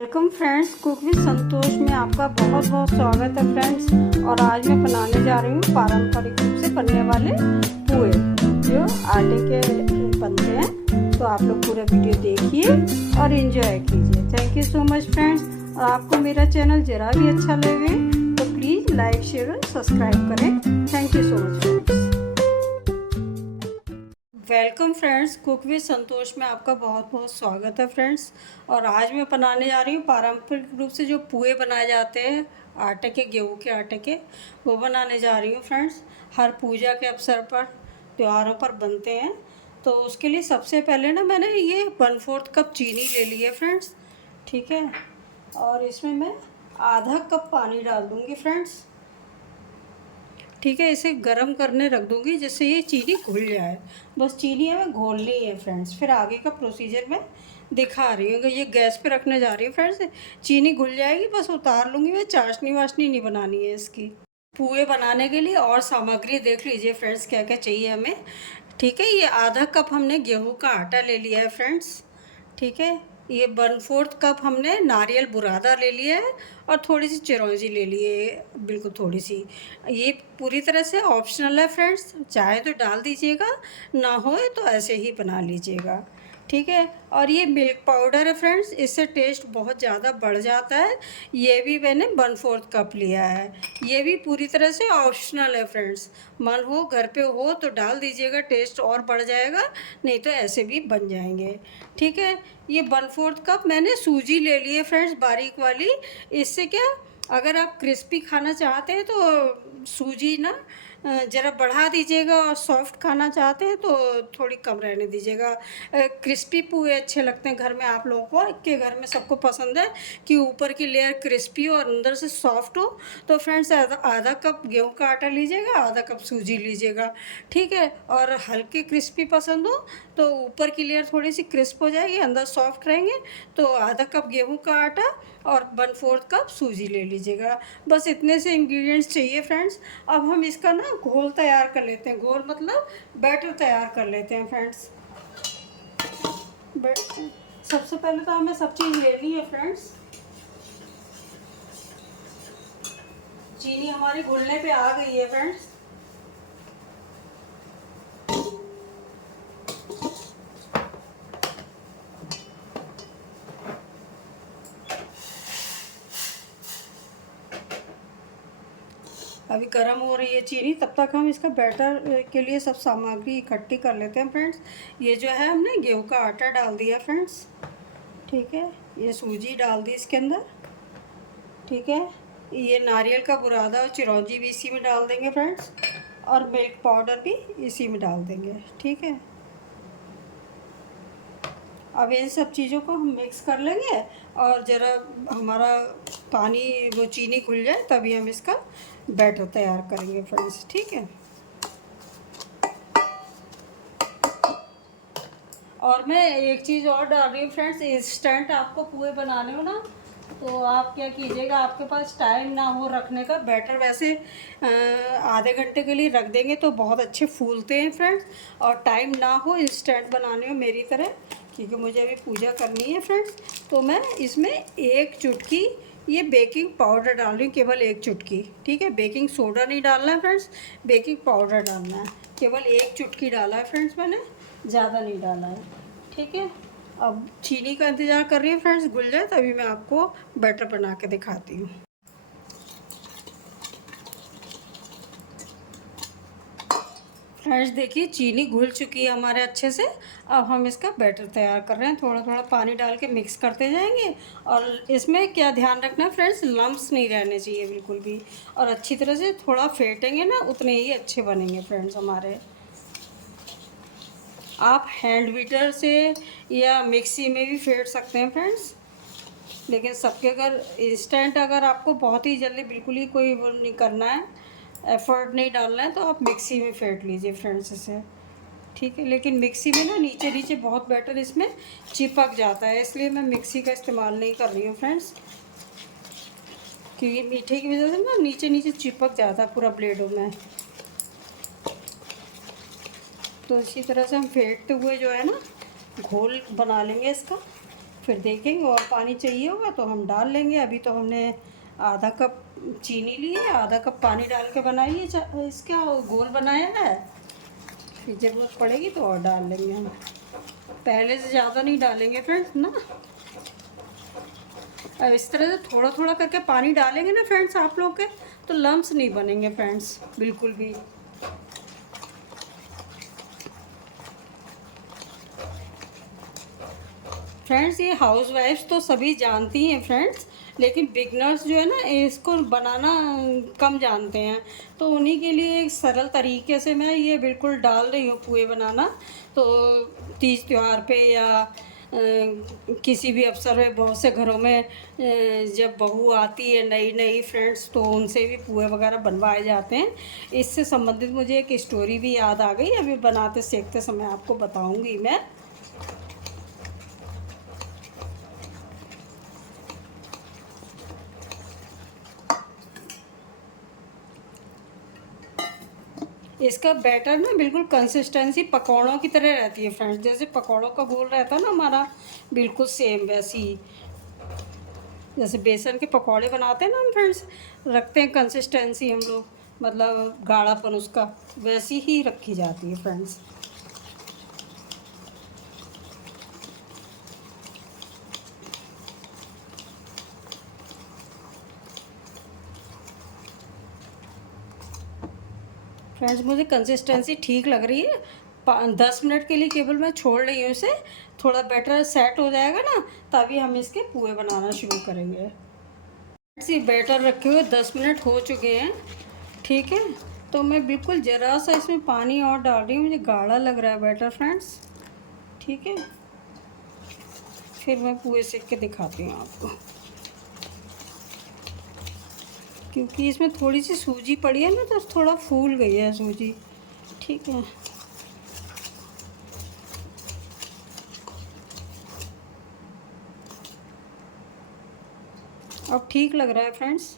Welcome friends, cook with Santosh में आपका बहुत बहुत स्वागत है फ्रेंड्स। और आज मैं बनाने जा रही हूँ पारंपरिक रूप से बनने वाले पुए जो आटे के बनते हैं। तो आप लोग पूरा वीडियो देखिए और एंजॉय कीजिए। Thank you so much friends. और आपको मेरा चैनल ज़रा भी अच्छा लगे तो प्लीज़ लाइक शेयर और सब्सक्राइब करें। Thank you so much friends. Welcome friends, cook with Santosh में आपका बहुत बहुत स्वागत है फ्रेंड्स। और आज मैं बनाने जा रही हूँ पारंपरिक रूप से जो पुए बनाए जाते हैं आटे के, गेहूँ के आटे के, वो बनाने जा रही हूँ फ्रेंड्स। हर पूजा के अवसर पर, त्योहारों पर बनते हैं। तो उसके लिए सबसे पहले ना मैंने ये 1/4 कप चीनी ले ली है फ्रेंड्स, ठीक है। और इसमें मैं आधा कप पानी डाल दूँगी फ्रेंड्स, ठीक है। इसे गर्म करने रख दूँगी जिससे ये चीनी घुल जाए। बस चीनी हमें घोलनी है फ्रेंड्स। फिर आगे का प्रोसीजर मैं दिखा रही हूँ। ये गैस पे रखने जा रही हूँ फ्रेंड्स। चीनी घुल जाएगी, बस उतार लूँगी मैं। चाशनी वाशनी नहीं बनानी है इसकी। पुए बनाने के लिए और सामग्री देख लीजिए फ्रेंड्स, क्या क्या चाहिए हमें, ठीक है। ये आधा कप हमने गेहूँ का आटा ले लिया है फ्रेंड्स, ठीक है। ये 1/4 कप हमने नारियल बुरादा ले लिया है और थोड़ी सी चिरौंजी ले ली है, बिल्कुल थोड़ी सी। ये पूरी तरह से ऑप्शनल है फ्रेंड्स, चाहे तो डाल दीजिएगा, ना हो तो ऐसे ही बना लीजिएगा, ठीक है। और ये मिल्क पाउडर है फ्रेंड्स, इससे टेस्ट बहुत ज़्यादा बढ़ जाता है। ये भी मैंने 1/4 कप लिया है। ये भी पूरी तरह से ऑप्शनल है फ्रेंड्स, मन हो घर पे हो तो डाल दीजिएगा, टेस्ट और बढ़ जाएगा, नहीं तो ऐसे भी बन जाएंगे, ठीक है। ये 1/4 कप मैंने सूजी ले ली है फ्रेंड्स, बारीक वाली। इससे क्या, अगर आप क्रिस्पी खाना चाहते हैं तो सूजी ना ज़रा बढ़ा दीजिएगा, और सॉफ्ट खाना चाहते हैं तो थोड़ी कम रहने दीजिएगा। क्रिस्पी पुए अच्छे लगते हैं घर में, आप लोगों को के घर में सबको पसंद है कि ऊपर की लेयर क्रिस्पी हो और अंदर से सॉफ्ट हो। तो फ्रेंड्स आधा कप गेहूं का आटा लीजिएगा, आधा कप सूजी लीजिएगा, ठीक है। और हल्के क्रिस्पी पसंद हो तो ऊपर की लेयर थोड़ी सी क्रिस्प हो जाएगी, अंदर सॉफ्ट रहेंगे, तो आधा कप गेहूं का आटा और 1/4 कप सूजी ले लीजिएगा। बस इतने से इंग्रेडिएंट्स चाहिए फ्रेंड्स। अब हम इसका ना घोल तैयार कर लेते हैं। घोल मतलब बैटर तैयार कर लेते हैं फ्रेंड्स। सबसे पहले तो हमें सब चीज़ लेनी है फ्रेंड्स। चीनी हमारी घुलने पे आ गई है फ्रेंड्स। अभी गर्म हो रही है चीनी, तब तक हम इसका बैटर के लिए सब सामग्री इकट्ठी कर लेते हैं फ्रेंड्स। ये जो है हमने गेहूं का आटा डाल दिया फ्रेंड्स, ठीक है। ये सूजी डाल दी इसके अंदर, ठीक है। ये नारियल का बुरादा और चिरौंजी भी इसी में डाल देंगे फ्रेंड्स, और मिल्क पाउडर भी इसी में डाल देंगे, ठीक है। अब इन सब चीज़ों को हम मिक्स कर लेंगे, और ज़रा हमारा पानी वो चीनी घुल जाए तभी हम इसका बैटर तैयार करेंगे फ्रेंड्स, ठीक है। और मैं एक चीज़ और डाल रही हूँ फ्रेंड्स, इंस्टेंट आपको पुए बनाने हो ना, तो आप क्या कीजिएगा, आपके पास टाइम ना हो रखने का, बैटर वैसे आधे घंटे के लिए रख देंगे तो बहुत अच्छे फूलते हैं फ्रेंड्स। और टाइम ना हो, इंस्टेंट बनाने हो मेरी तरह, क्योंकि मुझे अभी पूजा करनी है फ्रेंड्स, तो मैं इसमें एक चुटकी ये बेकिंग पाउडर डाल रही हूँ, केवल एक चुटकी, ठीक है। बेकिंग सोडा नहीं डालना है फ्रेंड्स, बेकिंग पाउडर डालना है। केवल एक चुटकी डाला है फ्रेंड्स मैंने, ज़्यादा नहीं डाला है, ठीक है। अब चीनी का इंतज़ार कर रही हूँ फ्रेंड्स, घुल जाए तभी मैं आपको बैटर बना के दिखाती हूँ। फ्रेंड्स देखिए, चीनी घुल चुकी है हमारे अच्छे से। अब हम इसका बैटर तैयार कर रहे हैं, थोड़ा थोड़ा पानी डाल के मिक्स करते जाएंगे। और इसमें क्या ध्यान रखना है फ्रेंड्स, लम्प्स नहीं रहने चाहिए बिल्कुल भी। और अच्छी तरह से थोड़ा फेंटेंगे ना, उतने ही अच्छे बनेंगे फ्रेंड्स हमारे। आप हैंड बीटर से या मिक्सी में भी फेंट सकते हैं फ्रेंड्स, लेकिन सबके अगर इंस्टेंट, अगर आपको बहुत ही जल्दी बिल्कुल ही कोई वो नहीं करना है, एफर्ट नहीं डालना है, तो आप मिक्सी में फेंट लीजिए फ्रेंड्स इसे, ठीक है। लेकिन मिक्सी में ना नीचे नीचे बहुत बैटर इसमें चिपक जाता है, इसलिए मैं मिक्सी का इस्तेमाल नहीं कर रही हूँ फ्रेंड्स, क्योंकि मीठे की वजह से ना नीचे नीचे चिपक जाता है पूरा ब्लेडों में। तो इसी तरह से हम फेंटते हुए जो है ना घोल बना लेंगे इसका। फिर देखेंगे और पानी चाहिए होगा तो हम डाल लेंगे। अभी तो हमने आधा कप चीनी ली है, आधा कप पानी डाल के बनाइए इसका घोल बनाया है। फिर ज़रूरत पड़ेगी तो और डाल लेंगे हम, पहले से ज़्यादा नहीं डालेंगे फ्रेंड्स ना। अब इस तरह से थोड़ा थोड़ा करके पानी डालेंगे ना फ्रेंड्स आप लोग के, तो लम्स नहीं बनेंगे फ्रेंड्स बिल्कुल भी। फ्रेंड्स ये हाउस वाइफ्स तो सभी जानती हैं फ्रेंड्स, लेकिन बिगनर्स जो है ना इसको बनाना कम जानते हैं, तो उन्हीं के लिए एक सरल तरीके से मैं ये बिल्कुल डाल रही हूँ पुए बनाना। तो तीज त्यौहार पे या किसी भी अवसर में बहुत से घरों में जब बहू आती है नई नई फ्रेंड्स, तो उनसे भी पुए वगैरह बनवाए जाते हैं। इससे संबंधित मुझे एक स्टोरी भी याद आ गई, अभी बनाते सेकते समय आपको बताऊँगी मैं। इसका बैटर ना बिल्कुल कंसिस्टेंसी पकौड़ों की तरह रहती है फ्रेंड्स, जैसे पकौड़ों का घोल रहता है ना हमारा, बिल्कुल सेम वैसी ही। जैसे बेसन के पकौड़े बनाते हैं ना हम फ्रेंड्स, रखते हैं कंसिस्टेंसी हम लोग, मतलब गाढ़ापन उसका वैसी ही रखी जाती है फ्रेंड्स। फ्रेंड्स मुझे कंसिस्टेंसी ठीक लग रही है, 10 मिनट के लिए केवल मैं छोड़ रही हूँ इसे। थोड़ा बैटर सेट हो जाएगा ना, तभी हम इसके पुए बनाना शुरू करेंगे। ये बैटर रखे हुए 10 मिनट हो चुके हैं, ठीक है। तो मैं बिल्कुल ज़रा सा इसमें पानी और डाल रही हूँ, मुझे गाढ़ा लग रहा है बैटर फ्रेंड्स, ठीक है। फिर मैं पुए सेक के दिखाती हूँ आपको, क्योंकि इसमें थोड़ी सी सूजी पड़ी है ना, तो थोड़ा फूल गई है सूजी, ठीक है। अब ठीक लग रहा है फ्रेंड्स,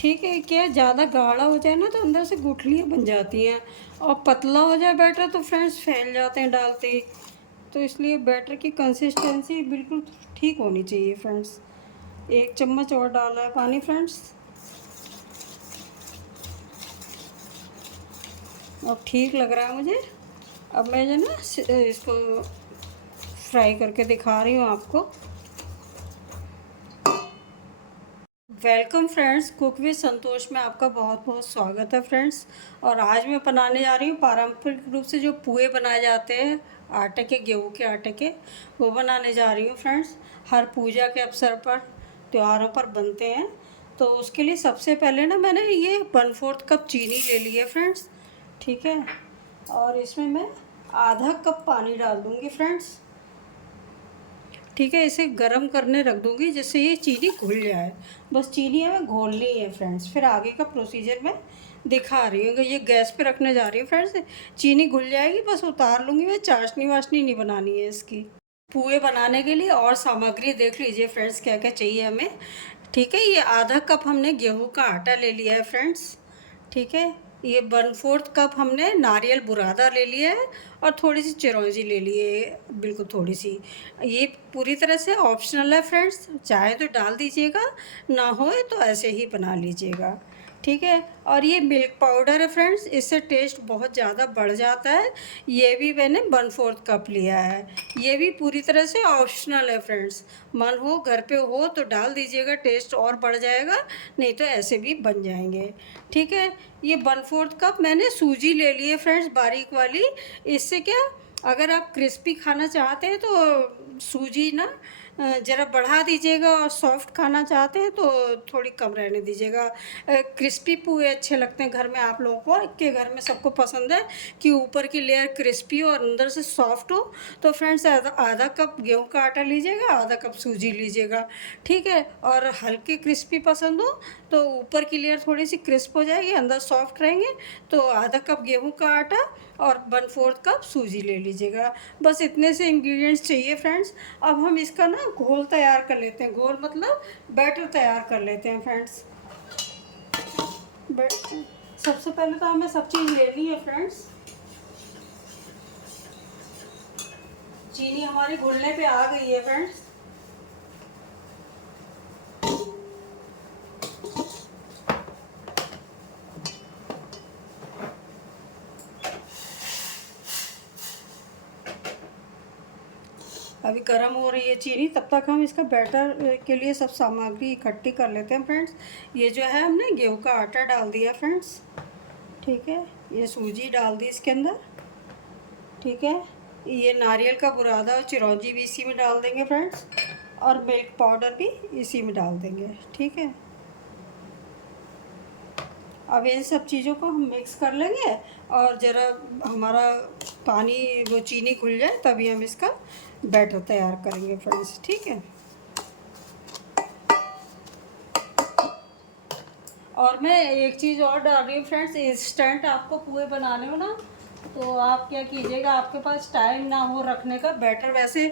ठीक है। क्या ज़्यादा गाढ़ा हो जाए ना तो अंदर से गुठलियाँ बन जाती हैं, और पतला हो जाए बैटर तो फ्रेंड्स फैल जाते हैं डालते ही। तो इसलिए बैटर की कंसिस्टेंसी बिल्कुल ठीक होनी चाहिए फ्रेंड्स। 1 चम्मच और डाला है पानी फ्रेंड्स। अब ठीक लग रहा है मुझे। अब मैं जो ना इसको फ्राई करके दिखा रही हूँ आपको। Welcome friends, cook with Santosh में आपका बहुत बहुत स्वागत है फ्रेंड्स। और आज मैं बनाने जा रही हूँ पारंपरिक रूप से जो पुए बनाए जाते हैं आटे के, गेहूँ के आटे के, वो बनाने जा रही हूँ फ्रेंड्स। हर पूजा के अवसर पर, त्योहारों पर बनते हैं। तो उसके लिए सबसे पहले ना मैंने ये 1/4 कप चीनी ले ली है फ्रेंड्स, ठीक है। और इसमें मैं आधा कप पानी डाल दूँगी फ्रेंड्स, ठीक है। इसे गर्म करने रख दूँगी जिससे ये चीनी घुल जाए। बस चीनी हमें घोलनी है फ्रेंड्स, फिर आगे का प्रोसीजर मैं दिखा रही हूँ। ये गैस पे रखने जा रही हूँ फ्रेंड्स, चीनी घुल जाएगी बस उतार लूँगी मैं, चाशनी वाशनी नहीं बनानी है इसकी। पुए बनाने के लिए और सामग्री देख लीजिए फ्रेंड्स क्या क्या चाहिए हमें, ठीक है। ये आधा कप हमने गेहूँ का आटा ले लिया है फ्रेंड्स, ठीक है। ये 1/4 कप हमने नारियल बुरादा ले लिया है, और थोड़ी सी चिरौंजी ले लिए, बिल्कुल थोड़ी सी। ये पूरी तरह से ऑप्शनल है फ्रेंड्स, चाहे तो डाल दीजिएगा, ना हो तो ऐसे ही बना लीजिएगा, ठीक है। और ये मिल्क पाउडर है फ्रेंड्स, इससे टेस्ट बहुत ज़्यादा बढ़ जाता है। ये भी मैंने 1/4 कप लिया है। ये भी पूरी तरह से ऑप्शनल है फ्रेंड्स, मन हो घर पे हो तो डाल दीजिएगा, टेस्ट और बढ़ जाएगा, नहीं तो ऐसे भी बन जाएंगे, ठीक है। ये 1/4 कप मैंने सूजी ले ली है फ्रेंड्स, बारीक वाली। इससे क्या, अगर आप क्रिस्पी खाना चाहते हैं तो सूजी ना ज़रा बढ़ा दीजिएगा, और सॉफ्ट खाना चाहते हैं तो थोड़ी कम रहने दीजिएगा। क्रिस्पी पुए अच्छे लगते हैं घर में, आप लोगों को के घर में सबको पसंद है कि ऊपर की लेयर क्रिस्पी हो और अंदर से सॉफ्ट हो। तो फ्रेंड्स आधा कप गेहूं का आटा लीजिएगा, आधा कप सूजी लीजिएगा, ठीक है। और हल्के क्रिस्पी पसंद हो तो ऊपर की लेयर थोड़ी सी क्रिस्प हो जाएगी, अंदर सॉफ्ट रहेंगे, तो आधा कप गेहूं का आटा और 1/4 कप सूजी ले लीजिएगा। बस इतने से इंग्रेडिएंट्स चाहिए फ्रेंड्स। अब हम इसका ना घोल तैयार कर लेते हैं, घोल मतलब बैटर तैयार कर लेते हैं फ्रेंड्स। सबसे पहले तो हमें सब चीज़ लेनी है फ्रेंड्स। चीनी हमारी घुलने पे आ गई है फ्रेंड्स, अभी गर्म हो रही है चीनी, तब तक हम इसका बैटर के लिए सब सामग्री इकट्ठी कर लेते हैं फ्रेंड्स। ये जो है हमने गेहूं का आटा डाल दिया फ्रेंड्स, ठीक है। ये सूजी डाल दी इसके अंदर, ठीक है। ये नारियल का बुरादा और चिरौंजी भी इसी में डाल देंगे फ्रेंड्स, और मिल्क पाउडर भी इसी में डाल देंगे, ठीक है। अब इन सब चीज़ों को हम मिक्स कर लेंगे, और ज़रा हमारा पानी वो चीनी घुल जाए तभी हम इसका बैटर तैयार करेंगे फ्रेंड्स, ठीक है। और मैं एक चीज़ और डाल रही हूँ फ्रेंड्स, इंस्टेंट आपको पोहे बनाने हो ना, तो आप क्या कीजिएगा, आपके पास टाइम ना हो रखने का, बैटर वैसे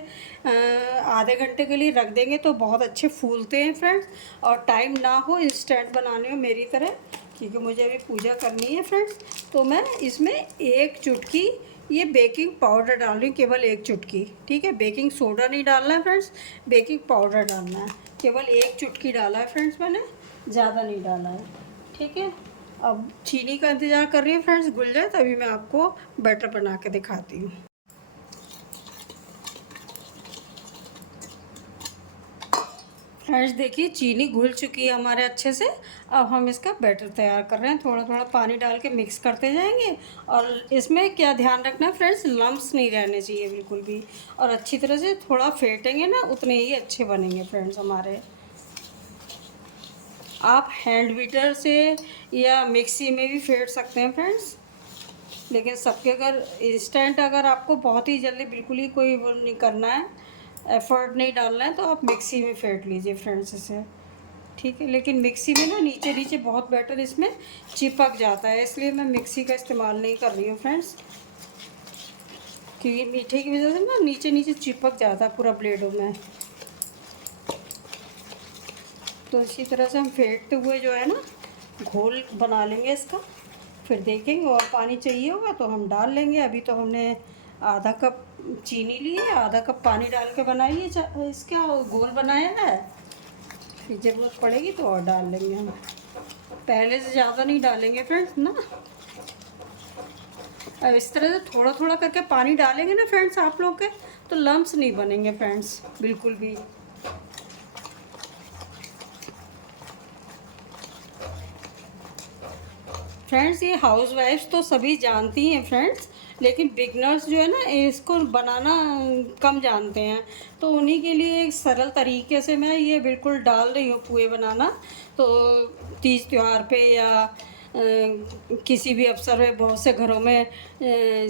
आधे घंटे के लिए रख देंगे तो बहुत अच्छे फूलते हैं फ्रेंड्स। और टाइम ना हो, इंस्टेंट बनाने हो मेरी तरह, क्योंकि मुझे अभी पूजा करनी है फ्रेंड्स, तो मैं इसमें एक चुटकी ये बेकिंग पाउडर डाल रही हूँ, केवल एक चुटकी, ठीक है। बेकिंग सोडा नहीं डालना है फ्रेंड्स, बेकिंग पाउडर डालना है। केवल एक चुटकी डाला है फ्रेंड्स मैंने, ज़्यादा नहीं डाला है, ठीक है। अब चीनी का इंतज़ार कर रही हूँ फ्रेंड्स, घुल जाए तभी मैं आपको बैटर बना के दिखाती हूँ। फ्रेंड्स देखिए, चीनी घुल चुकी है हमारे अच्छे से। अब हम इसका बैटर तैयार कर रहे हैं, थोड़ा थोड़ा पानी डाल के मिक्स करते जाएंगे। और इसमें क्या ध्यान रखना है फ्रेंड्स, लम्प्स नहीं रहने चाहिए बिल्कुल भी। और अच्छी तरह से थोड़ा फेंटेंगे ना, उतने ही अच्छे बनेंगे फ्रेंड्स हमारे। आप हैंड बीटर से या मिक्सी में भी फेंट सकते हैं फ्रेंड्स, लेकिन सबके अगर इंस्टेंट, अगर आपको बहुत ही जल्दी बिल्कुल ही कोई वो नहीं करना है, एफर्ट नहीं डालना है, तो आप मिक्सी में फेंट लीजिए फ्रेंड्स इसे, ठीक है। लेकिन मिक्सी में ना नीचे नीचे बहुत बैटर इसमें चिपक जाता है, इसलिए मैं मिक्सी का इस्तेमाल नहीं कर रही हूँ फ्रेंड्स, क्योंकि मीठे की वजह से ना नीचे नीचे चिपक जाता है पूरा ब्लेडों में। तो इसी तरह से हम फेंटते हुए जो है ना घोल बना लेंगे इसका, फिर देखेंगे। और पानी चाहिए होगा तो हम डाल लेंगे। अभी तो हमने आधा कप चीनी ली है, आधा कप पानी डाल के बनाइए इसका घोल बनाया है। फिर ज़रूरत पड़ेगी तो और डाल लेंगे हम, पहले से ज़्यादा नहीं डालेंगे फ्रेंड्स ना। अब इस तरह से थोड़ा थोड़ा करके पानी डालेंगे ना फ्रेंड्स आप लोग के, तो लम्प्स नहीं बनेंगे फ्रेंड्स बिल्कुल भी। फ्रेंड्स ये हाउस वाइफ्स तो सभी जानती हैं फ्रेंड्स, लेकिन बिगनर्स जो है ना इसको बनाना कम जानते हैं, तो उन्हीं के लिए एक सरल तरीके से मैं ये बिल्कुल डाल रही हूँ पोहे बनाना। तो तीज त्यौहार पे या किसी भी अवसर में बहुत से घरों में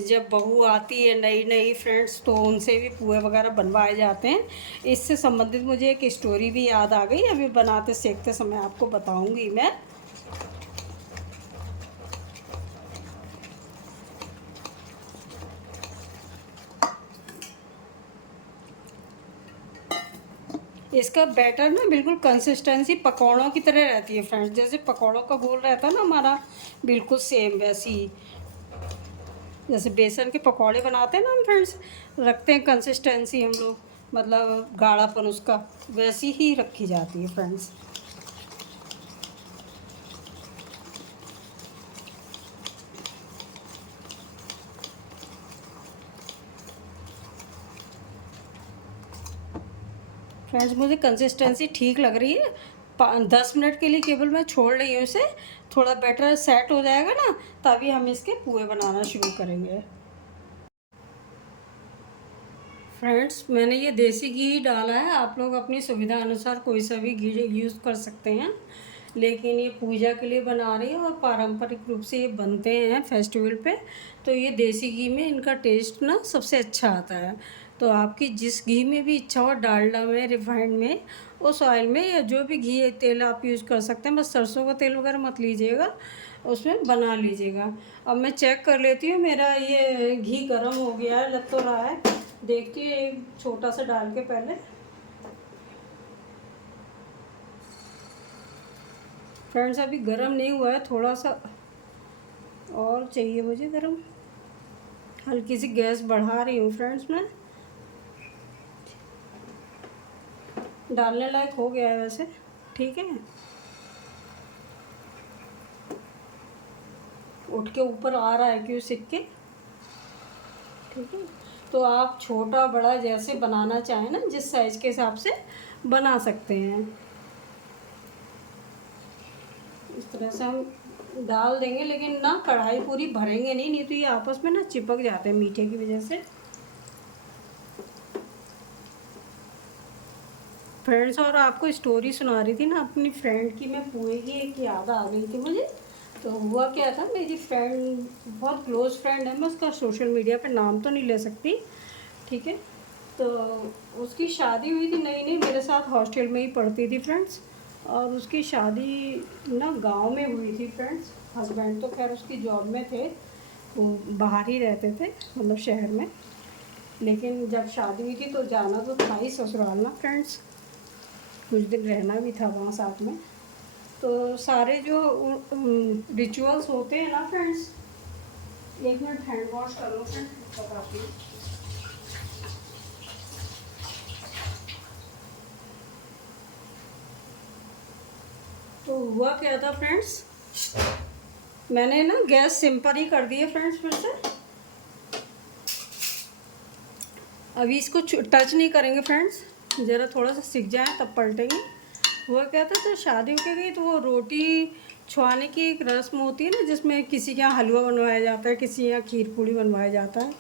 जब बहू आती है नई नई फ्रेंड्स, तो उनसे भी पोहे वगैरह बनवाए जाते हैं। इससे संबंधित मुझे एक स्टोरी भी याद आ गई, अभी बनाते सीखते समय आपको बताऊँगी मैं। इसका बैटर ना बिल्कुल कंसिस्टेंसी पकौड़ों की तरह रहती है फ्रेंड्स, जैसे पकौड़ों का घोल रहता है ना हमारा, बिल्कुल सेम वैसी, जैसे बेसन के पकौड़े बनाते हैं ना हम फ्रेंड्स, रखते हैं कंसिस्टेंसी हम लोग, मतलब गाढ़ापन उसका वैसी ही रखी जाती है फ्रेंड्स। फ्रेंड्स मुझे कंसिस्टेंसी ठीक लग रही है, 10 मिनट के लिए केवल मैं छोड़ रही हूँ इसे, थोड़ा बैटर सेट हो जाएगा ना, तभी हम इसके पोहे बनाना शुरू करेंगे। फ्रेंड्स मैंने ये देसी घी डाला है, आप लोग अपनी सुविधा अनुसार कोई सा भी घी यूज़ कर सकते हैं, लेकिन ये पूजा के लिए बना रही है और पारंपरिक रूप से ये बनते हैं फेस्टिवल पे, तो ये देसी घी में इनका टेस्ट ना सबसे अच्छा आता है। तो आपकी जिस घी में भी इच्छा हो, डालडा में, रिफाइंड में, उस ऑयल में, या जो भी घी तेल आप यूज़ कर सकते हैं, बस सरसों का तेल वगैरह मत लीजिएगा, उसमें बना लीजिएगा। अब मैं चेक कर लेती हूँ, मेरा ये घी गर्म हो गया है, लग तो रहा है, देखती हूँ एक छोटा सा डाल के पहले। फ्रेंड्स अभी गर्म नहीं हुआ है, थोड़ा सा और चाहिए मुझे गर्म, हल्की सी गैस बढ़ा रही हूँ फ्रेंड्स मैं। डालने लायक हो गया है वैसे, ठीक है। उठ के ऊपर आ रहा है क्यों सिक्के, ठीक है। तो आप छोटा बड़ा जैसे बनाना चाहें ना, जिस साइज़ के हिसाब से बना सकते हैं। इस तरह से हम डाल देंगे, लेकिन ना कढ़ाई पूरी भरेंगे नहीं तो ये आपस में ना चिपक जाते हैं मीठे की वजह से। फ्रेंड्स, और आपको स्टोरी सुना रही थी ना अपनी फ्रेंड की, मैं पुए की एक याद आ गई थी मुझे। तो हुआ क्या था, मेरी फ्रेंड बहुत क्लोज़ फ्रेंड है, मैं उसका सोशल मीडिया पे नाम तो नहीं ले सकती, ठीक है। तो उसकी शादी हुई थी, नई नई मेरे साथ हॉस्टल में ही पढ़ती थी फ्रेंड्स। और उसकी शादी ना गांव में हुई थी फ्रेंड्स। हस्बैंड तो खैर उसकी जॉब में थे, वो बाहर ही रहते थे, मतलब शहर में। लेकिन जब शादी हुई थी तो जाना तो था ही ससुराल ना फ्रेंड्स, कुछ दिन रहना भी था वहाँ साथ में। तो सारे जो रिचुअल्स होते हैं ना फ्रेंड्स, एक मिनट हैंड वॉश कर लो फ्रेंड्स, बताती हूँ। तो हुआ क्या था फ्रेंड्स, मैंने ना गैस सिंपल ही कर दी है फ्रेंड्स फिर से। अभी इसको टच नहीं करेंगे फ्रेंड्स, ज़रा थोड़ा सा सीख जाए तब पलटेंगे। हुआ क्या था, तो शादी हो गई तो वो रोटी छुआने की एक रस्म होती है ना, जिसमें किसी के यहाँ हलवा बनवाया जाता है, किसी यहाँ खीर पूड़ी बनवाया जाता है।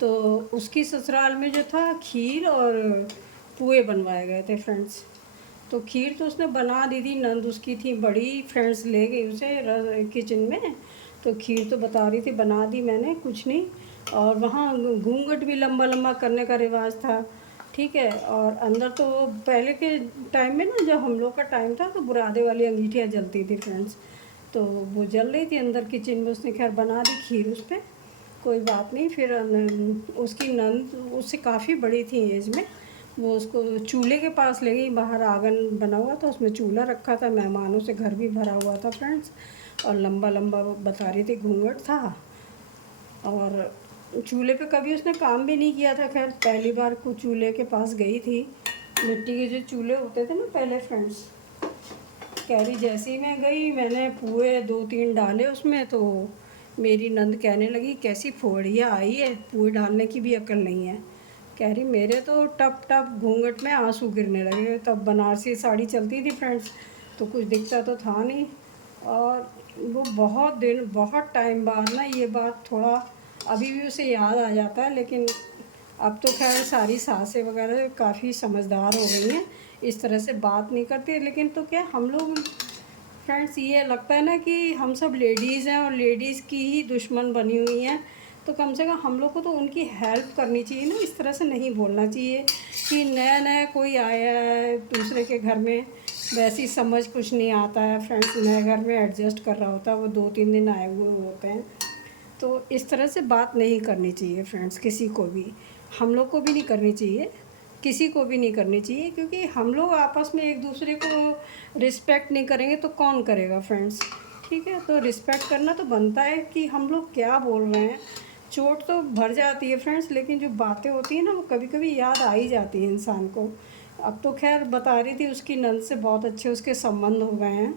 तो उसकी ससुराल में जो था खीर और पुए बनवाए गए थे फ्रेंड्स। तो खीर तो उसने बना दी थी, नंद उसकी थी बड़ी, फ्रेंड्स ले गई उसे किचन में। तो खीर तो बता रही थी बना दी मैंने, कुछ नहीं। और वहाँ घूंघट भी लंबा लंबा करने का रिवाज था, ठीक है। और अंदर तो पहले के टाइम में ना, जब हम लोग का टाइम था, तो बुरादे वाली अंगीठियाँ जलती थी फ्रेंड्स। तो वो जल रही थी अंदर किचन में, उसने खैर बना दी खीर उस पर, कोई बात नहीं। फिर उसकी नंद उससे काफ़ी बड़ी थी एज में, वो उसको चूल्हे के पास ले गई। बाहर आंगन बना हुआ था, उसमें चूल्हा रखा था, मेहमानों से घर भी भरा हुआ था फ्रेंड्स। और लंबा लंबा वो बता रही थी घूंघट था। और चूल्हे पे कभी उसने काम भी नहीं किया था, खैर पहली बार को चूल्हे के पास गई थी। मिट्टी के जो चूल्हे होते थे ना पहले फ्रेंड्स, कह रही जैसे ही मैं गई, मैंने पुए 2-3 डाले उसमें, तो मेरी नंद कहने लगी कैसी फोड़िया आई है, पुए डालने की भी अक्ल नहीं है। कह रही मेरे तो टप टप घूंघट में आंसू गिरने लगे। तब बनारसी साड़ी चलती थी फ्रेंड्स, तो कुछ दिखता तो था नहीं। और वो बहुत टाइम बाद ना ये बात थोड़ा अभी भी उसे याद आ जाता है। लेकिन अब तो खैर सारी सासें वगैरह काफ़ी समझदार हो गई हैं, इस तरह से बात नहीं करती। लेकिन तो क्या हम लोग फ्रेंड्स, ये लगता है ना कि हम सब लेडीज़ हैं और लेडीज़ की ही दुश्मन बनी हुई हैं। तो कम से कम हम लोग को तो उनकी हेल्प करनी चाहिए ना, इस तरह से नहीं बोलना चाहिए कि नया नया कोई आया है दूसरे के घर में, वैसी समझ कुछ नहीं आता है फ्रेंड्स, नए घर में एडजस्ट कर रहा होता है, वो 2-3 दिन आए हुए होते हैं। तो इस तरह से बात नहीं करनी चाहिए फ्रेंड्स, किसी को भी, हम लोग को भी नहीं करनी चाहिए, किसी को भी नहीं करनी चाहिए। क्योंकि हम लोग आपस में एक दूसरे को रिस्पेक्ट नहीं करेंगे तो कौन करेगा फ्रेंड्स, ठीक है। तो रिस्पेक्ट करना तो बनता है कि हम लोग क्या बोल रहे हैं। चोट तो भर जाती है फ्रेंड्स, लेकिन जो बातें होती हैं ना, वो कभी कभी याद आ ही जाती है इंसान को। अब तो खैर बता रही थी उसकी नंद से बहुत अच्छे उसके संबंध हो गए हैं,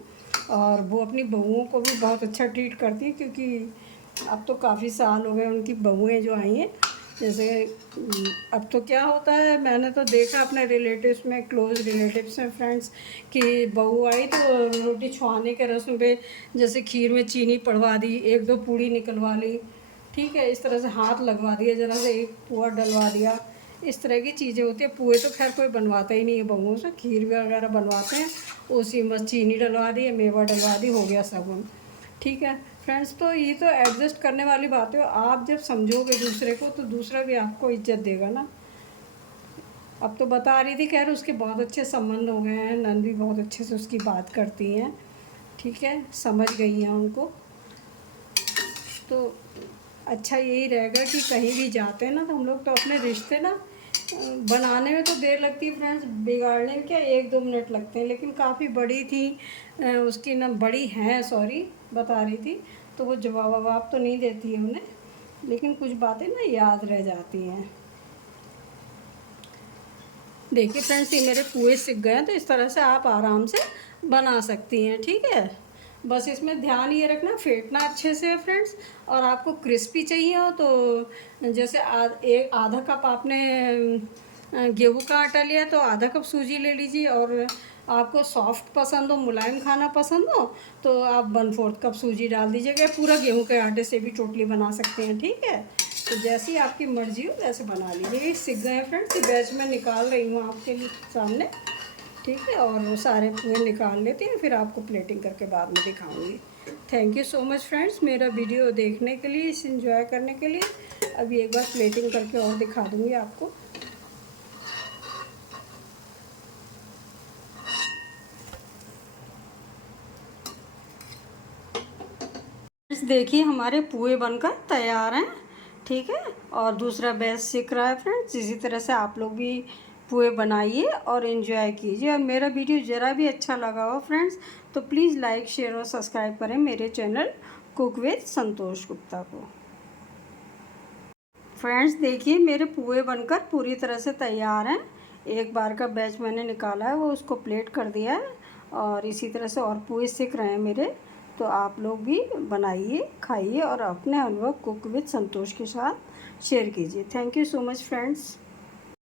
और वो अपनी बहुओं को भी बहुत अच्छा ट्रीट करती है। क्योंकि अब तो काफ़ी साल हो गए उनकी बहुएँ जो आई हैं। जैसे अब तो क्या होता है, मैंने तो देखा अपने रिलेटिव्स में, क्लोज़ रिलेटिव्स में फ्रेंड्स, कि बहू आई तो रोटी छुआने के रस्म पे जैसे खीर में चीनी पड़वा दी, 1-2 पूड़ी निकलवा ली, ठीक है, इस तरह से हाथ लगवा दिया, ज़रा से एक पुआ डलवा दिया, इस तरह की चीज़ें होती है। पुए तो खैर कोई बनवाता ही नहीं है बहुओं से, खीर वगैरह बनवाते हैं, उसी में चीनी डलवा दी, मेवा डलवा दी, हो गया शगुन, ठीक है फ्रेंड्स। तो ये तो एडजस्ट करने वाली बात है, आप जब समझोगे दूसरे को तो दूसरा भी आपको इज्जत देगा ना। अब तो बता रही थी खैर उसके बहुत अच्छे संबंध हो गए हैं, नंद भी बहुत अच्छे से उसकी बात करती हैं, ठीक है, समझ गई हैं उनको। तो अच्छा यही रहेगा कि कहीं भी जाते हैं ना, तो हम लोग तो अपने रिश्ते ना बनाने में तो देर लगती है फ्रेंड्स, बिगाड़ने में क्या 1-2 मिनट लगते हैं। लेकिन काफ़ी बड़ी थी उसकी ना, बड़ी हैं सॉरी, बता रही थी, तो वो जवाब तो नहीं देती है उन्हें, लेकिन कुछ बातें ना याद रह जाती हैं। देखिए फ्रेंड्स, ये मेरे पुए सिक गए हैं, तो इस तरह से आप आराम से बना सकती हैं, ठीक है। बस इसमें ध्यान ये रखना फेंटना अच्छे से है फ्रेंड्स। और आपको क्रिस्पी चाहिए हो तो जैसे एक आधा कप आपने गेहूं का आटा लिया तो आधा कप सूजी ले लीजिए। और आपको सॉफ्ट पसंद हो, मुलायम खाना पसंद हो तो आप 1/4 कप सूजी डाल दीजिएगा। पूरा गेहूं के आटे से भी टोटली बना सकते हैं, ठीक है। तो जैसी आपकी मर्जी हो वैसे बना लीजिए। ये सीख गए फ्रेंड्स, ये बैच मैं निकाल रही हूँ आपके लिए सामने, ठीक है। और वो सारे पूरे निकाल लेते हैं, फिर आपको प्लेटिंग करके बाद में दिखाऊंगी। Thank you so much friends मेरा वीडियो देखने के लिए, इसे एंजॉय करने के लिए। अभी एक बार प्लेटिंग करके और दिखा दूंगी आपको। देखिए हमारे पुए बनकर तैयार हैं, ठीक है। और दूसरा बैच सीख रहा है फ्रेंड्स। इसी तरह से आप लोग भी पुए बनाइए और इन्जॉय कीजिए। और मेरा वीडियो ज़रा भी अच्छा लगा हो फ्रेंड्स तो प्लीज़ लाइक शेयर और सब्सक्राइब करें मेरे चैनल कुक विद संतोष गुप्ता को। फ्रेंड्स देखिए मेरे पुए बनकर पूरी तरह से तैयार हैं। एक बार का बैच मैंने निकाला है, वो उसको प्लेट कर दिया है। और इसी तरह से और पुए सीख रहे हैं मेरे। तो आप लोग भी बनाइए, खाइए और अपने अनुभव कुक विद संतोष के साथ शेयर कीजिए। Thank you so much friends.